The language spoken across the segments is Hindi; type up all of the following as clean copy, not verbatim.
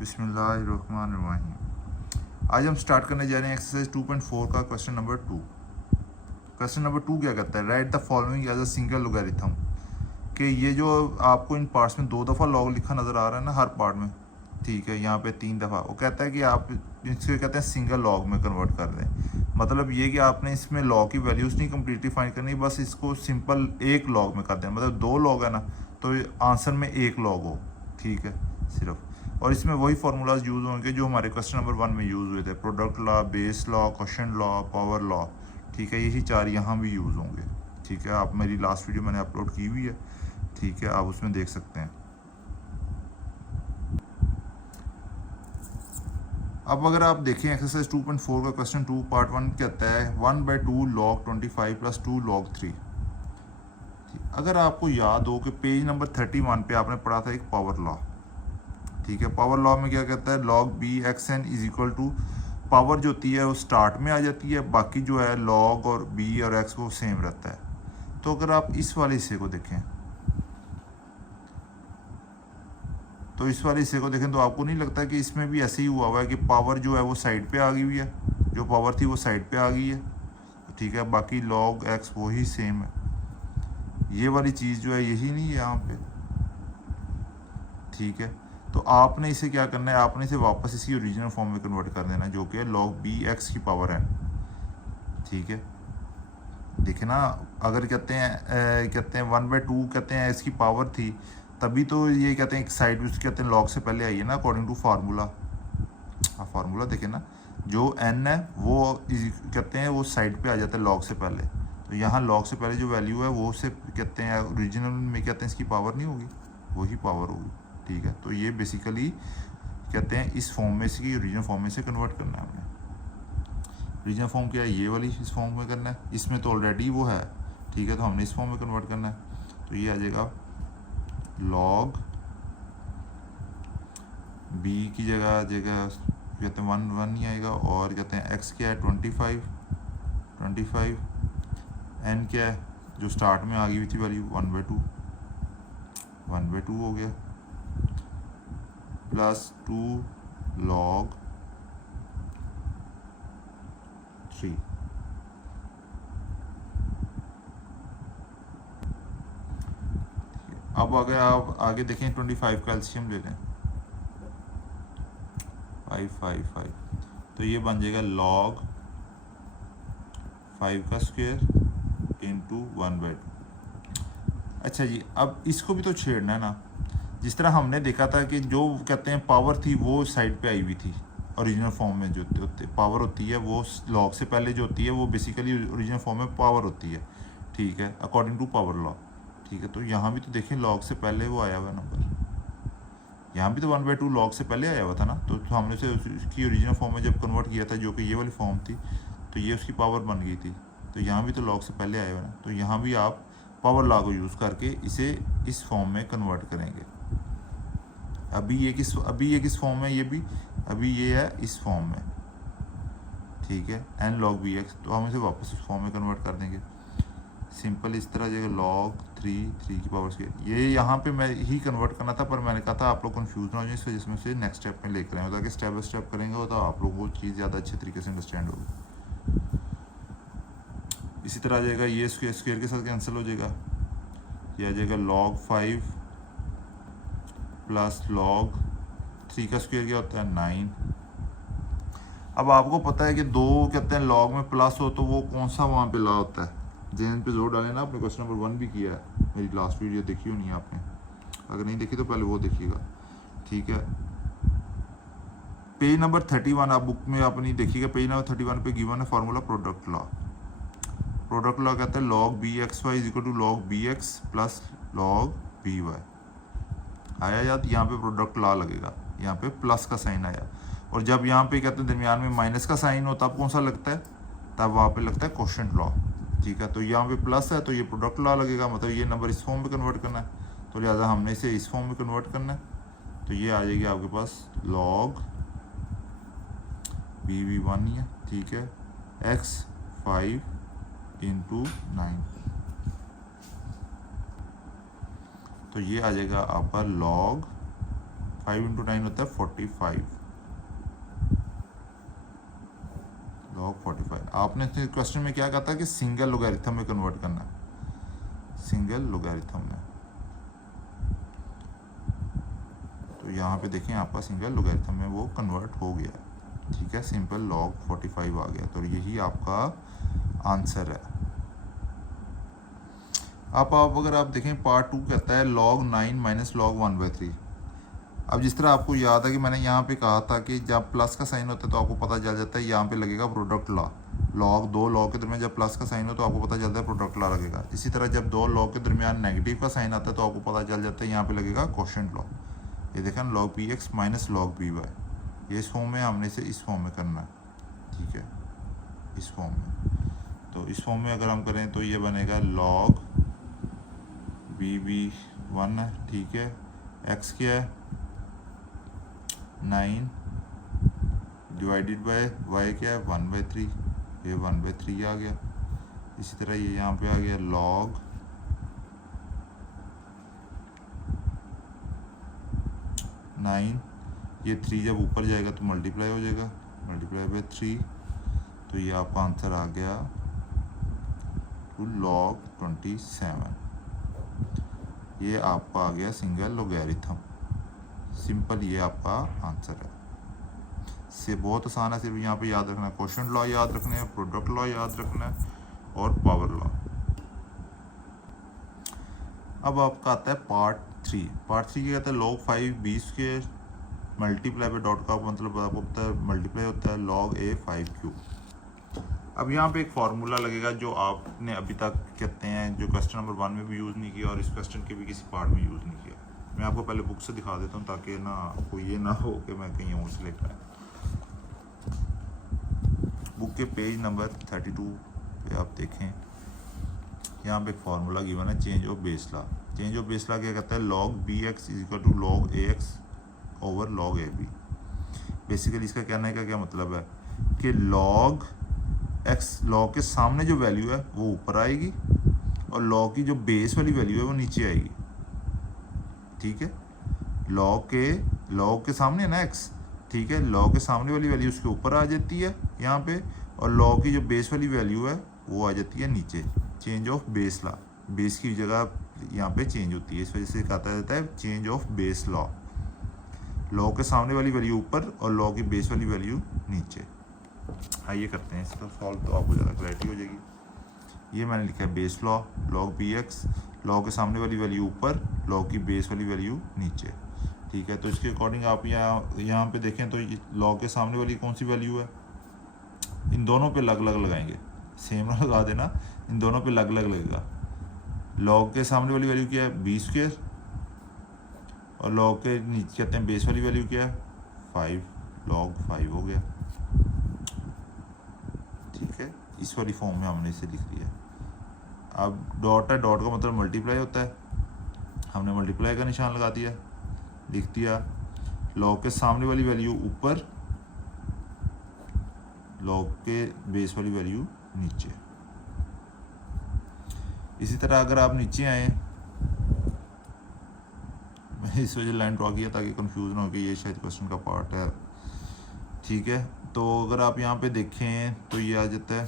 बिस्मिल्लाहिर्रहमानिर्रहीम। आज हम स्टार्ट करने जा रहे हैं एक्सरसाइज 2.4 का क्वेश्चन नंबर 2। क्वेश्चन नंबर 2 क्या कहता है, write the following as a single logarithm. कि ये जो आपको इन पार्ट्स में 2 दफ़ा लॉग लिखा नज़र आ रहा है ना हर पार्ट में, ठीक है, यहाँ पे 3 दफ़ा। वो कहता है कि आप इससे कहते हैं सिंगल लॉग में कन्वर्ट कर दें। मतलब ये कि आपने इसमें लॉग की वैल्यूज़ नहीं कम्प्लीटली फाइंड करनी, बस इसको सिंपल एक लॉग में कर दें। मतलब 2 लॉग है ना, तो आंसर में 1 लॉग हो, ठीक है, सिर्फ। और इसमें वही फार्मूलाज यूज़ होंगे जो हमारे क्वेश्चन नंबर 1 में यूज़ हुए थे, product law, base law, question law, power law, ठीक है। यही 4 यहाँ भी यूज़ होंगे, ठीक है। आप मेरी लास्ट वीडियो मैंने अपलोड की हुई है, ठीक है, आप उसमें देख सकते हैं। अब अगर आप देखें एक्सरसाइज 2.4 का क्वेश्चन 2 पार्ट 1 कहता है 1/2 log 25 + 2 log 3। अगर आपको याद हो कि पेज नंबर 31 पे आपने पढ़ा था एक पावर लॉ, ठीक है। पावर लॉ में क्या कहता है, log b(xn) = पावर जो होती है वो स्टार्ट में आ जाती है, बाकी जो है log और b और x को सेम रहता है। तो अगर आप इस वाले हिस्से को देखें, तो इस वाले हिस्से को देखें तो आपको नहीं लगता कि इसमें भी ऐसे ही हुआ हुआ है कि पावर जो है वो साइड पे आ गई हुई है, जो पावर थी वो साइड पे आ गई है, ठीक है। बाकी log x वो ही सेम है। ये वाली चीज़ जो है यही नहीं है यहाँ पे, ठीक है। तो आपने इसे क्या करना है, आपने इसे वापस इसी ओरिजिनल फॉर्म में कन्वर्ट कर देना है, जो कि है log bx की पावर n, ठीक है। देखे ना, अगर कहते हैं 1/2 कहते हैं इसकी पावर थी, तभी तो ये कहते हैं एक साइड में कहते हैं log से पहले आई है ना, अकॉर्डिंग टू फार्मूला। फार्मूला देखे ना, जो n है वो कहते हैं वो साइड पे आ जाता है log से पहले। तो यहाँ log से पहले जो वैल्यू है वो से कहते हैं ओरिजिनल में कहते हैं इसकी पावर नहीं होगी, वही पावर होगी, ठीक है। तो ये बेसिकली कहते हैं इस फॉर्म में से ओरिजिनल फॉर्म में से कन्वर्ट करना है हमने। ओरिजिनल फॉर्म क्या है, ये वाली इस फॉर्म में करना है, इसमें तो ऑलरेडी वो है, ठीक है। तो हमने इस फॉर्म में कन्वर्ट करना है, तो ये आ जाएगा log b की जगह आ जाएगा कहते हैं 1 नहीं आएगा, और कहते हैं x क्या है 25 n क्या है जो स्टार्ट में आ गई हुई थी वैल्यू 1/2 हो गया, प्लस 2 log 3। अब अगर आप आगे देखें 25 का एलसीएम ले लें, 5 तो ये बन जाएगा log 5 का स्क्वायर इंटू 1/2। अच्छा जी, अब इसको भी तो छेड़ना है ना। जिस तरह हमने देखा था कि जो कहते हैं पावर थी वो साइड पे आई हुई थी ओरिजिनल फॉर्म में, जो पावर होती है वो log से पहले जो होती है वो बेसिकली ओरिजिनल फॉर्म में पावर होती है, ठीक है, अकॉर्डिंग टू पावर लॉ, ठीक है। तो यहाँ भी तो देखें log से पहले वो आया हुआ नंबर, यहाँ भी तो 1/2 log से पहले आया हुआ था ना। तो हमने उसे उसकी ओरिजिनल फॉर्म में जब कन्वर्ट किया था, जो कि ये वाली फॉर्म थी, तो ये उसकी पावर बन गई थी। तो यहाँ भी तो log से पहले आया हुआ ना, तो यहाँ भी आप पावर लॉ को यूज़ करके इसे इस फॉर्म में कन्वर्ट करेंगे। अभी ये किस फॉर्म में, ये भी अभी ये है इस फॉर्म में, ठीक है, n log bx। तो हम इसे वापस इस फॉर्म में कन्वर्ट कर देंगे सिंपल इस तरह जगह log 3 की पावर स्क्वायर। ये यहाँ पे मैं ही कन्वर्ट करना था, पर मैंने कहा था आप लोग कंफ्यूज ना हो जाए, इस वजह से मैं उसे नेक्स्ट स्टेप में लेकर आया, ताकि स्टेप बाय स्टेप करेंगे तो आप लोगों को चीज़ ज़्यादा अच्छे तरीके से अंडरस्टैंड होगी। इसी तरह आ जाएगा, ये स्क्वायर के साथ कैंसिल हो जाएगा, ये आ जाएगा log 5 प्लस log 3 का स्क्वायर क्या होता है 9। अब आपको पता है कि 2 कहते हैं log में प्लस हो तो वो कौन सा वहाँ पे लॉ होता है, जहन पे जोर डालें ना। आपने क्वेश्चन नंबर 1 भी किया है, मेरी लास्ट वीडियो देखी होनी है आपने, अगर नहीं देखी तो पहले वो देखिएगा, ठीक है। पेज नंबर 31 आप बुक में आप नहीं देखिएगा, पेज नंबर 31 पे गिवन है formula product law. Product law कहता है log bxy = log bx plus log by। आया याद, यहाँ पे प्रोडक्ट लॉ लगेगा, यहाँ पे प्लस का साइन आया, और जब यहाँ पे कहते हैं दरमियान में माइनस का साइन हो तब कौन सा लगता है, तब वहाँ पे लगता है क्वोशंट लॉ, ठीक है। तो यहाँ पे प्लस है तो ये प्रोडक्ट लॉ लगेगा, मतलब ये नंबर इस फॉर्म में कन्वर्ट करना है, तो लिहाजा हमने इसे इस फॉर्म में कन्वर्ट करना है। तो ये आ जाएगी आपके पास log b1 ही है, ठीक है, x 5 × 9। तो ये आ जाएगा आपका log 5 इंटू 9 होता है 45, log 45। आपने क्वेश्चन में क्या कहा था कि सिंगल लोगैरिथम में कन्वर्ट करना है, सिंगल लोगैरिथम में। तो यहाँ पे देखें आपका सिंगल लोगैरिथम में वो कन्वर्ट हो गया, ठीक है, सिंपल log 45 आ गया। तो यही आपका आंसर है। अब आप अगर आप देखें पार्ट 2 कहता है log 9 माइनस log 1/3। अब जिस तरह आपको याद है कि मैंने यहाँ पे कहा था कि जब प्लस का साइन होता है तो आपको पता चल जाता है यहाँ पे लगेगा प्रोडक्ट लॉ। लॉग दो लॉग के दरमियान जब प्लस का साइन हो तो आपको पता चलता है प्रोडक्ट लॉ लगेगा। इसी तरह जब दो लॉग के दरमियान नेगेटिव का साइन आता है तो आपको पता चल जाता है यहाँ पे लगेगा क्वोशिएंट लॉ। ये देखें log px minus log py, ये इस फॉर्म में, हमने इसे इस फॉर्म में करना है, ठीक है, इस फॉर्म में। तो इस फॉर्म में अगर हम करें तो ये बनेगा log bb1 है, ठीक है, x क्या है 9 डिवाइडेड बाय y क्या है 1/3, ये 1/3 आ गया। इसी तरह ये यहाँ पे आ गया log 9, ये 3 जब ऊपर जाएगा तो मल्टीप्लाई हो जाएगा, मल्टीप्लाई बाय 3, तो ये आपका आंसर आ गया टू log 27। ये आपका आ गया सिंगल लोगैरिथम, सिंपल, ये आपका आंसर है। से बहुत आसान है, सिर्फ यहाँ पे याद रखना है क्वोशिएंट लॉ याद रखना है, प्रोडक्ट लॉ याद रखना है और पावर लॉ। अब आपका आता है पार्ट 3। पार्ट 3 क्या कहता है log 5b² multiply by dot का मतलब आपको पता है मल्टीप्लाई होता है log a 5³ अब यहाँ पे एक फार्मूला लगेगा जो आपने अभी तक कहते हैं जो क्वेश्चन नंबर 1 में भी यूज़ नहीं किया और इस क्वेश्चन के भी किसी पार्ट में यूज़ नहीं किया। मैं आपको पहले बुक से दिखा देता हूँ ताकि ना कोई ये ना हो कि मैं कहीं और से लेकर आया। बुक के पेज नंबर 32 पे आप देखें, यहाँ पे एक फार्मूला गिवन है change of base law. Change of base law क्या कहता है log bx is equal to log ax over log ab। Basically इसका कहने का क्या मतलब है कि log x log के सामने जो वैल्यू है वो ऊपर आएगी और log की जो बेस वाली वैल्यू है वो नीचे आएगी, ठीक है। log के सामने है ना x, ठीक है, log के सामने वाली वैल्यू उसके ऊपर आ जाती है यहाँ पे और log की जो बेस वाली वैल्यू है वो आ जाती है नीचे। Change of base law, base की जगह यहाँ पे चेंज होती है, इस वजह से कहा जाता है change of base law. log के सामने वाली वैल्यू ऊपर और log की बेस वाली वैल्यू नीचे। आइए करते हैं इसका सॉल्व, तो आपको ज़्यादा क्लैरिटी हो जाएगी। ये मैंने लिखा है base law log bx, log के सामने वाली वैल्यू ऊपर, log की बेस वाली वैल्यू नीचे, ठीक है। तो इसके अकॉर्डिंग आप यहाँ पे देखें तो log के सामने वाली कौन सी वैल्यू है, इन दोनों पे अलग अलग लगाएंगे, सेम ना लगा देना, इन दोनों पे अलग अलग लगेगा। log के सामने वाली वैल्यू क्या है b² और log के नीचे कहते हैं बेस वाली वैल्यू क्या है 5, log 5 हो गया, ठीक है। इस वाली फॉर्म में हमने इसे लिख लिया। अब डॉट है, डॉट का मतलब मल्टीप्लाई होता है, हमने मल्टीप्लाई का निशान लगा दिया, लिख दिया। log के सामने वाली वैल्यू ऊपर, log के बेस वाली वैल्यू नीचे। इसी तरह अगर आप नीचे आए, मैंने इस वजह लाइन ड्रॉ किया ताकि कंफ्यूज ना हो कि ये शायद क्वेश्चन का पार्ट है, ठीक है। तो अगर आप यहाँ पे देखें तो ये आ जाता है,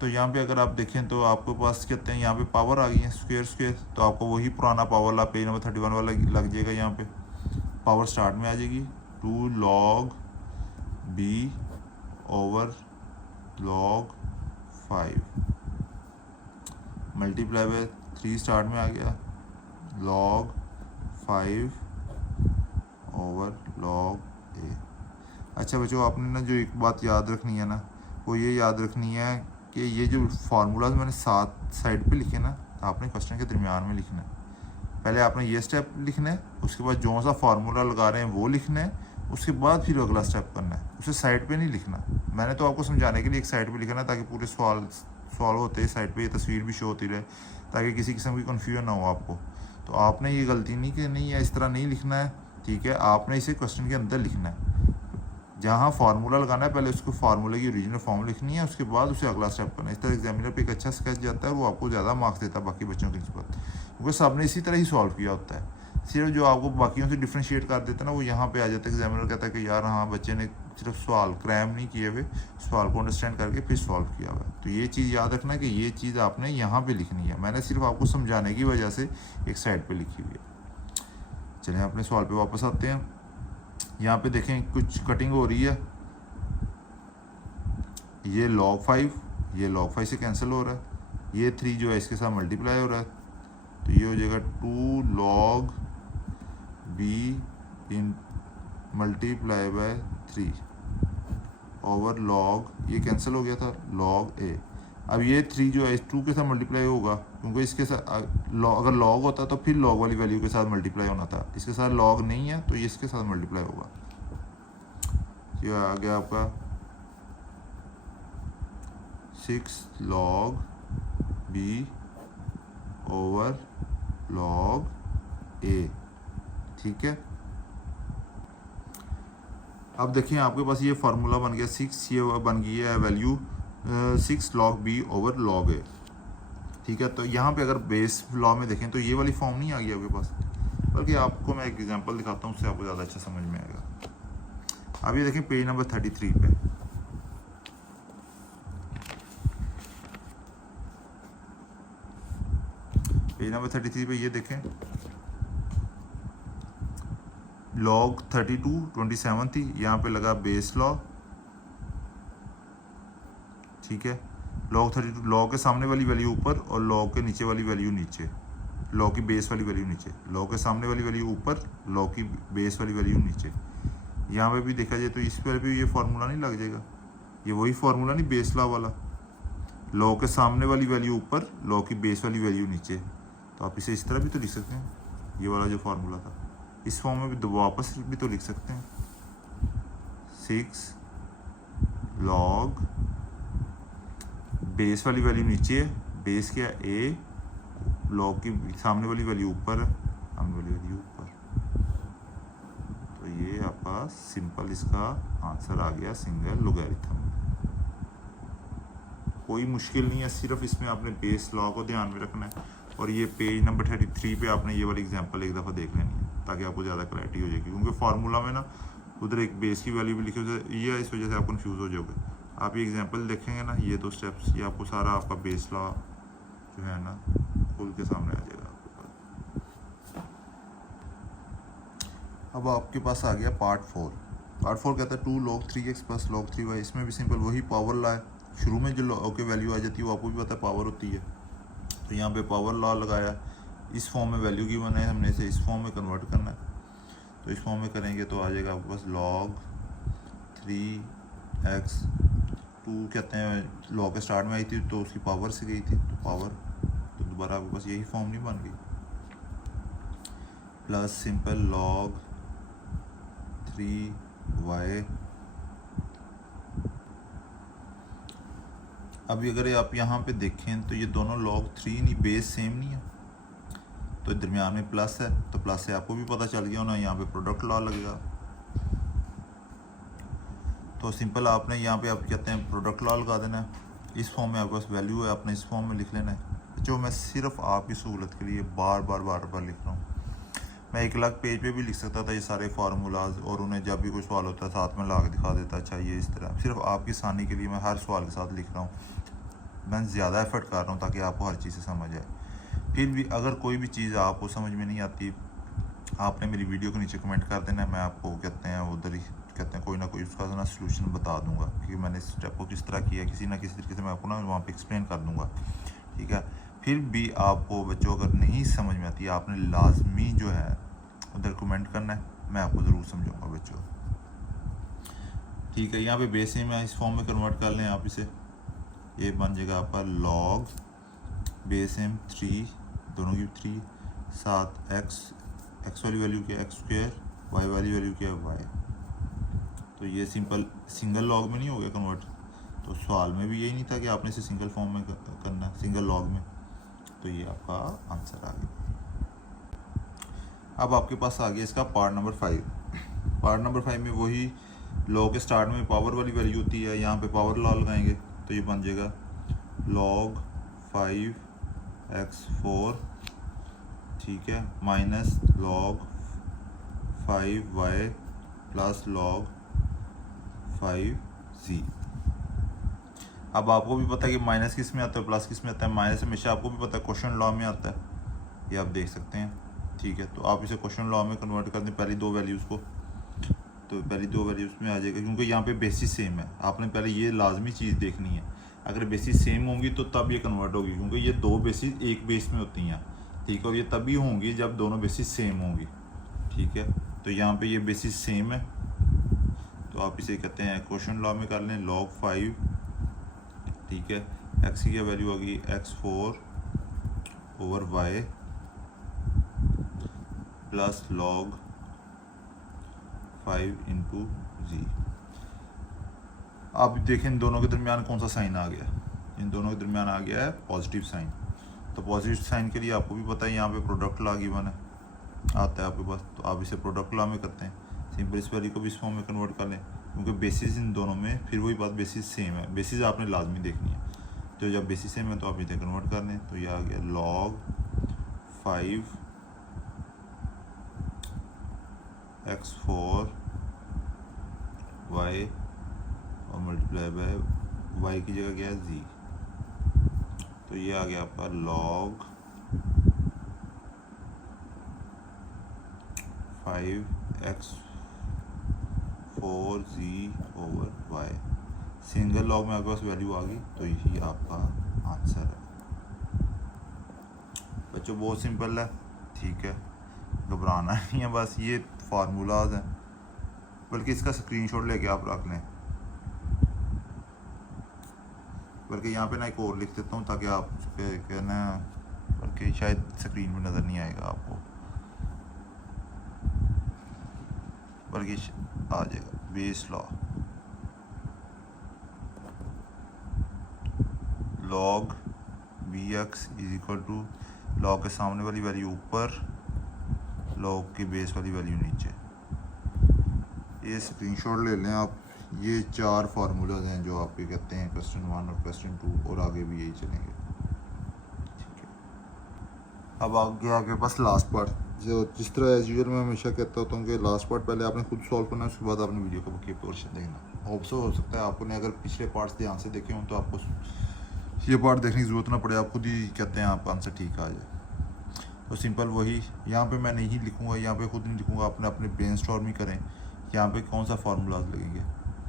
तो यहाँ पे अगर आप देखें तो आपके पास कहते हैं यहाँ पे पावर आ गई है स्क्वायर, तो आपको वही पुराना पावर ला पेज नंबर 31 वाला लग जाएगा। यहाँ पे पावर स्टार्ट में आ जाएगी 2 log b over log 5 multiply by 3 start में आ गया log 5 ओवर log a। अच्छा बच्चों, आपने ना जो एक बात याद रखनी है ना, वो ये याद रखनी है कि ये जो फार्मूलाज मैंने 7 साइड पे लिखे ना, आपने क्वेश्चन के दरमियान में लिखना है। पहले आपने ये स्टेप लिखना है, उसके बाद जो सा फार्मूला लगा रहे हैं वो लिखना है, उसके बाद फिर अगला स्टेप करना है, उसे साइड पे नहीं लिखना। मैंने तो आपको समझाने के लिए एक साइड पे लिखना है ताकि पूरे सॉल्व होते हैं साइड पे ये तस्वीर भी शो होती रहे, ताकि किसी किस्म की कन्फ्यूजन ना हो आपको। तो आपने ये गलती नहीं कि नहीं है इस तरह नहीं लिखना है, ठीक है। आपने इसे क्वेश्चन के अंदर लिखना है, जहाँ फार्मूला लगाना है पहले उसको फार्मूले की ओरिजिनल फॉर्म लिखनी है, उसके बाद उसे अगला स्टेप करना है। इस तरह एग्जामिनर पे एक अच्छा स्केच जाता है और वो आपको ज़्यादा मार्क्स देता है बाकी बच्चों की निस्बत, क्योंकि सबने इसी तरह ही सॉल्व किया होता है। सिर्फ जो आपको बाकियों से डिफ्रेंशिएट कर देता है ना, वो यहाँ पे आ जाता है। एग्जामिनर कहता है कि यार हाँ बच्चे ने सिर्फ सवाल क्रैम नहीं किए हुए, सवाल को अंडरस्टैंड करके फिर सॉल्व किया हुआ। तो ये चीज़ याद रखना कि ये चीज़ आपने यहाँ पे लिखनी है, मैंने सिर्फ आपको समझाने की वजह से एक साइड पे लिखी हुई है। चलिए अपने सवाल पे वापस आते हैं। यहाँ पे देखें कुछ कटिंग हो रही है, ये log 5, ये log 5 से कैंसिल हो रहा है, ये 3 जो है इसके साथ मल्टीप्लाई हो रहा है, तो ये हो जाएगा 2 log b in multiply by 3 over log, ये कैंसिल हो गया था, log a। अब ये 3 जो है इस 2 के साथ मल्टीप्लाई होगा, क्योंकि इसके साथ अगर log होता तो फिर log वाली वैल्यू के साथ मल्टीप्लाई होना था, इसके साथ log नहीं है तो ये इसके साथ मल्टीप्लाई होगा। ये आ गया आपका 6 log b over log a, ठीक है। अब देखिए आपके पास ये फार्मूला बन गया 6, ये बन गई है value 6 log b over log a, ठीक है। तो यहाँ पे अगर बेस लॉ में देखें तो ये वाली फॉर्म नहीं आ गई आपके पास, बल्कि आपको मैं एक एग्जांपल दिखाता हूँ, उससे आपको ज़्यादा अच्छा समझ में आएगा। अब ये देखें पेज नंबर 33 पे, पेज नंबर 33 पे ये देखें log 32 27 थी, यहाँ पे लगा बेस लॉ, ठीक है। log 32, log के सामने वाली वैल्यू ऊपर और log के नीचे वाली वैल्यू नीचे, log की बेस वाली वैल्यू नीचे, log के सामने वाली वैल्यू ऊपर, log की बेस वाली वैल्यू नीचे। यहाँ पे भी देखा जाए तो इस पर भी ये फार्मूला नहीं लग जाएगा, ये वही फार्मूला नहीं बेस लॉ वाला, log के सामने वाली वैल्यू ऊपर, log की बेस वाली वैल्यू नीचे। तो आप इसे इस तरह भी तो लिख सकते हैं, ये वाला जो फार्मूला था इस फॉर्म में भी वापस भी तो लिख सकते हैं। 6 log बेस वाली वैल्यू नीचे है, बेस क्या a, log की सामने वाली वैल्यू ऊपर है, सामने वाली वैल्यू ऊपर। तो ये आपका सिंपल इसका आंसर आ गया सिंगल लोगैरिथम। कोई मुश्किल नहीं है, सिर्फ इसमें आपने बेस लॉ को ध्यान में रखना है। और ये पेज नंबर 33 पे आपने ये वाली एग्जांपल एक दफ़ा देख लेनी है ताकि आपको ज़्यादा क्लैरिटी हो जाएगी, क्योंकि फार्मूला में ना उधर एक बेस की वैल्यू भी लिखी हो जाए, ये इस वजह से आप कंफ्यूज हो जाओगे। आप ये एग्जांपल देखेंगे ना, ये 2 स्टेप्स, ये आपको सारा आपका बेस लॉ जो है ना खुल के सामने आ जाएगा आपके पास। अब आपके पास आ गया पार्ट 4। पार्ट 4 कहता है 2 log 3x plus log 3y। इसमें भी सिंपल वही पावर लॉ है, शुरू में जो log की वैल्यू आ जाती है वो आपको भी पता है पावर होती है। तो यहाँ पे पावर लॉ लगाया, इस फॉर्म में वैल्यू की बना है, हमने इसे इस फॉर्म में कन्वर्ट करना है। तो इस फॉर्म में करेंगे तो आ जाएगा आपके पास log 3x, 2 कहते हैं log के स्टार्ट में आई थी तो उसकी पावर से गई थी, तो पावर, तो दोबारा आपके पास यही फॉर्म नहीं बन गई, प्लस सिंपल log 3y। अभी अगर आप यहाँ पे देखें तो ये दोनों log 3 नहीं, बेस सेम नहीं है, तो दरमियान में प्लस है, तो प्लस से आपको भी पता चल गया होना, यहाँ पे प्रोडक्ट लॉ लगेगा। तो सिंपल आपने यहाँ पे आप कहते हैं प्रोडक्ट लॉ लगा देना है। इस फॉर्म में आपके पास वैल्यू है, आपने इस फॉर्म में लिख लेना है। जो मैं सिर्फ आपकी सहूलत के लिए बार बार लिख रहा हूँ, मैं एक अलग पेज पे भी लिख सकता था ये सारे फार्मूलाज, और उन्हें जब भी कोई सवाल होता है साथ में ला के दिखा देता, अच्छा ये इस तरह। सिर्फ आपकी आसानी के लिए मैं हर सवाल के साथ लिख रहा हूँ, मैं ज़्यादा एफर्ट कर रहा हूँ ताकि आपको हर चीज़ से समझ आए। फिर भी अगर कोई भी चीज़ आपको समझ में नहीं आती, आपने मेरी वीडियो के नीचे कमेंट कर देना, मैं आपको कहते हैं उधर ही कहते हैं कोई ना कोई उसका ना सलूशन बता दूंगा, क्योंकि मैंने इस स्टेप को किस तरह किया, किसी ना किसी तरीके से मैं आपको ना वहाँ पे एक्सप्लेन कर दूंगा, ठीक है। फिर भी आपको बच्चों अगर नहीं समझ में आती, आपने लाजमी जो है उधर कमेंट करना है, मैं आपको ज़रूर समझाऊँगा बच्चों, ठीक है। यहाँ पे बेस में इस फॉर्म में कन्वर्ट कर लें आप इसे, ये बन जाएगा आपका log बेस एम 3, दोनों की 3, साथ x वाली वैल्यू क्या x स्क्वायर, y वाली वैल्यू क्या y। तो ये सिंपल सिंगल लॉग में नहीं हो गया कन्वर्ट, तो सवाल में भी यही नहीं था कि आपने इसे सिंगल फॉर्म में करना, सिंगल लॉग में। तो ये आपका आंसर आ गया। अब आपके पास आ गया इसका पार्ट नंबर 5। पार्ट नंबर 5 में वही लॉग के स्टार्ट में पावर वाली वैल्यू होती है, यहाँ पे पावर लॉ लगाएंगे तो ये बन जाएगा log 5x4 ठीक है, minus log 5y plus log 5z। अब आपको भी पता है कि माइनस किस में आता है, प्लस किस में आता है। माइनस हमेशा आपको भी पता है क्वेश्चन लॉ में आता है, ये आप देख सकते हैं। ठीक है, तो आप इसे क्वेश्चन लॉ में कन्वर्ट कर दें पहली दो वैल्यूज़ को, तो पहली दो वैल्यूज़ में आ जाएगा, क्योंकि यहाँ पे बेसिस सेम है। आपने पहले ये लाजमी चीज़ देखनी है, अगर बेसिस सेम होंगी तो तब ये कन्वर्ट होगी, क्योंकि ये दो बेसिस एक बेस में होती हैं। ठीक है, और ये तभी होंगी जब दोनों बेसिस सेम होंगी। ठीक है, तो यहाँ पे ये बेसिस सेम है, तो आप इसे कहते हैं क्वेश्चन लॉ में कर लें log 5। ठीक है, एक्स की क्या वैल्यू आ गई, x4 over y plus log 5 into G. आप देखें इन दोनों के दरमियान कौन सा साइन आ गया, इन दोनों के दरमियान आ गया है पॉजिटिव साइन। तो पॉजिटिव साइन के लिए आपको भी पता है यहाँ पे प्रोडक्ट लॉ गिवन है, आता है आपके पास, तो आप इसे प्रोडक्ट लॉ में करते हैं। सिंपल इस वैल्यू को भी इस फॉर्म में कन्वर्ट कर लें, क्योंकि बेसिस इन दोनों में, फिर वही बात, बेसिस सेम है। बेसिस आपने लाजमी देखनी है, तो जब बेसिस सेम है तो आप इसे कन्वर्ट कर लें। तो यह आ गया log 5 x4 y और मल्टीप्लाई बाय y की जगह क्या है z, तो ये आ गया आपका log 5x4z over y। Single log में आपके पास वैल्यू आ गई, तो यही आपका आंसर है। बच्चों बहुत सिंपल है, ठीक है, घबराना नहीं है, बस ये फार्मूलाज हैं, बल्कि इसका स्क्रीनशॉट लेके आप रख लें। बल्कि यहाँ पे ना एक और लिख देता हूँ ताकि आप कहना, बल्कि शायद स्क्रीन में नज़र नहीं आएगा आपको, बल्कि आ जाएगा base law log bx is equal to log के सामने वाली वैल्यू ऊपर, log की बेस वाली वैल्यू नीचे। ये स्क्रीनशॉट ले लें आप। ये चार फार्मूलाज हैं जो आपके कहते हैं क्वेश्चन 1 और क्वेश्चन 2, और आगे भी यही चलेंगे। ठीक है, अब आगे आपके पास लास्ट पार्ट, जो जिस तरह एज यूजुअल मैं हमेशा कहता होता हूँ कि लास्ट पार्ट पहले आपने खुद सॉल्व करना है, उसके बाद आपने वीडियो का बाकी पोर्शन देखना। होप सो हो सकता है आपने अगर पिछले पार्ट्स ध्यान से देखे हों तो आपको ये पार्ट देखने की ज़रूरत ना पड़े, आप खुद ही कहते हैं आपका आंसर ठीक आ जाए। तो सिंपल वही, यहाँ पे मैं नहीं लिखूँगा, यहाँ पे खुद नहीं लिखूँगा, अपने अपने ब्रेनस्टॉर्मिंग करें। यहाँ पे कौन सा फार्मूलाज लगेंगे,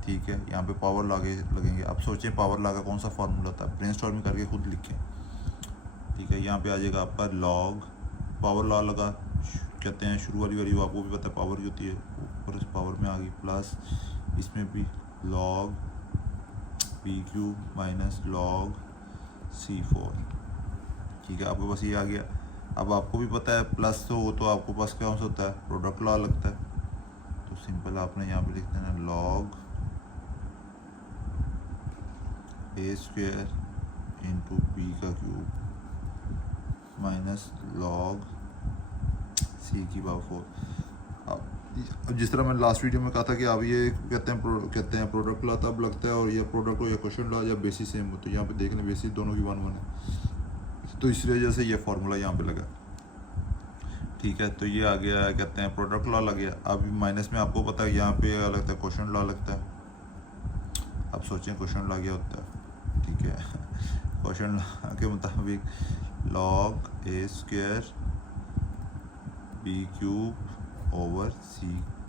ठीक है, यहाँ पे पावर लॉ लगेंगे। अब सोचें पावर लॉ का कौन सा फार्मूला था, ब्रेनस्टॉर्मिंग करके खुद लिखें। ठीक है, यहाँ पे आ जाएगा आपका log पावर लॉ लगा, कहते हैं शुरू वाली वैल्यू आपको भी पता है पावर की होती है, ऊपर इस पावर में आ गई, प्लस इसमें भी log p³ minus log c4। ठीक है, आपके पास ये आ गया। अब आपको भी पता है प्लस तो आपको पास क्या होता है, प्रोडक्ट लॉ लगता है। तो सिंपल आपने यहाँ पे लिख देना log a² इंटू p का क्यूब माइनस log c की पावर 4। अब जिस तरह मैंने लास्ट वीडियो में कहा था कि आप ये कहते हैं प्रोडक्ट लॉ तब लगता है, और ये प्रोडक्ट हो या क्वेश्चन लॉ या बेसिस सेम हो, तो यहाँ पे देखने बेसिस दोनों की 1 1 है, तो इस वजह से ये फार्मूला यहाँ पे लगा। ठीक है, तो ये आ गया, कहते हैं प्रोडक्ट लॉ लग गया। अब माइनस में आपको पता है यहाँ पे लगता है क्वेश्चन लॉ लगता है। अब सोचें क्वेश्चन लॉ क्या होता है, ठीक है, क्वेश्चन लॉ के मुताबिक log a² b³ over c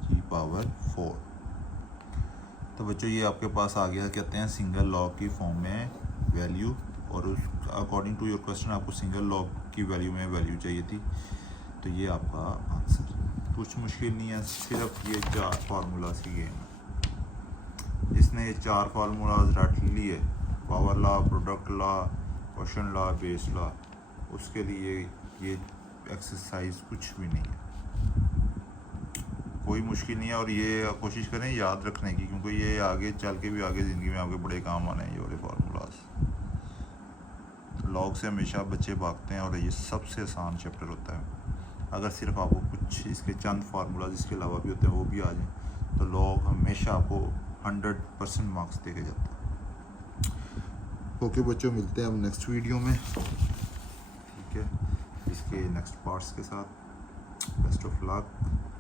की पावर 4। तो बच्चों ये आपके पास आ गया, कहते हैं सिंगल लॉग की फॉर्म में वैल्यू, और उस अकॉर्डिंग टू योर क्वेश्चन आपको सिंगल लॉग की वैल्यू में वैल्यू चाहिए थी, तो ये आपका आंसर। कुछ मुश्किल नहीं है, सिर्फ ये 4 फार्मूलाज की गेम है। जिसने ये 4 फार्मूलाज रट लिए, power law, product law, question law, base law, उसके लिए ये एक्सरसाइज कुछ भी नहीं है, कोई मुश्किल नहीं है। और ये कोशिश करें याद रखने की, क्योंकि ये आगे चल के भी आगे ज़िंदगी में आपके बड़े काम आने हैं ये वाले फार्मूलाज। लॉग से हमेशा बच्चे भागते हैं, और ये सबसे आसान चैप्टर होता है। अगर सिर्फ आपको कुछ इसके चंद फार्मूलाज इसके अलावा भी होते हैं वो भी आ जाएं, तो लॉग हमेशा आपको 100% मार्क्स दे के जाता है। ओके बच्चों, मिलते हैं अब नेक्स्ट वीडियो में, ठीक है। इसके नेक्स्ट पार्ट्स के साथ। Best of luck.